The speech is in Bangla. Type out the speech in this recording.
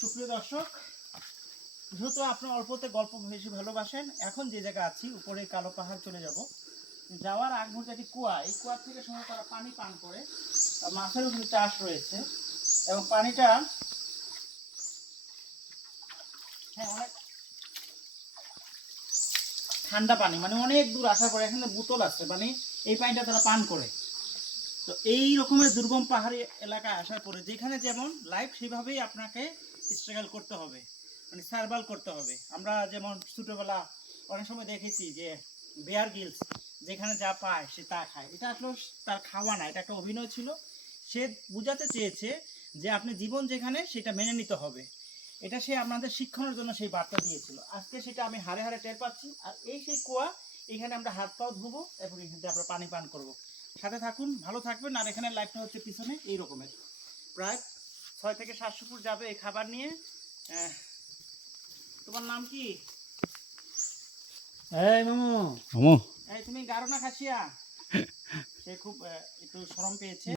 সুপ্রিয় দর্শক, যেহেতু আপনার অল্পতে গল্প বেশি ভালোবাসেন, এখন যে জায়গা আছি উপরে কালো পাহাড় চলে যাব। যাওয়ার আগ মুহূর্তে একটি কুয়া, এই কুয়ার থেকে সময় তারা পানি পান করে। মাছেরও কিন্তু চাষ রয়েছে এবং পানিটা অনেক ঠান্ডা পানি, মানে অনেক দূর আসার পরে এখানে বোতল আছে, মানে এই পানিটা তারা পান করে। তো এই রকমের দুর্গম পাহাড়ি এলাকায় আসার পরে যেখানে যেমন লাইফ সেভাবেই আপনাকে স্ট্রাগল করতে হবে, মানে সার্ভাইভ করতে হবে। আমরা যেমন ছোটোবেলা অনেক সময় দেখেছি যে বেয়ার গিলস যেখানে যা পায় সে তা খায়, এটা আসলে তার খাওয়া না, এটা একটা অভিনয় ছিল। সে বোঝাতে চেয়েছে যে আপনি জীবন যেখানে সেটা মেনে নিতে হবে, এটা সে আমাদের শিক্ষণের জন্য সেই বার্তা দিয়েছিল। আজকে সেটা আমি হাড়ে হাড়ে টের পাচ্ছি। আর এই সেই কুয়া, এখানে আমরা হাত পাও ধুবো এবং এখান থেকে আমরা পানি পান করবো। সাথে থাকুন, ভালো থাকবেন। আর এখানে লাইফটা হচ্ছে পিছনে এই রকমের, প্রায় 6 থেকে 700 ফুট যাবে এই খাবার নিয়ে। তোমার নাম কি? এই মামু এই তুমি গারো না খাসিয়া? সে খুব একটু শরম পেয়েছে।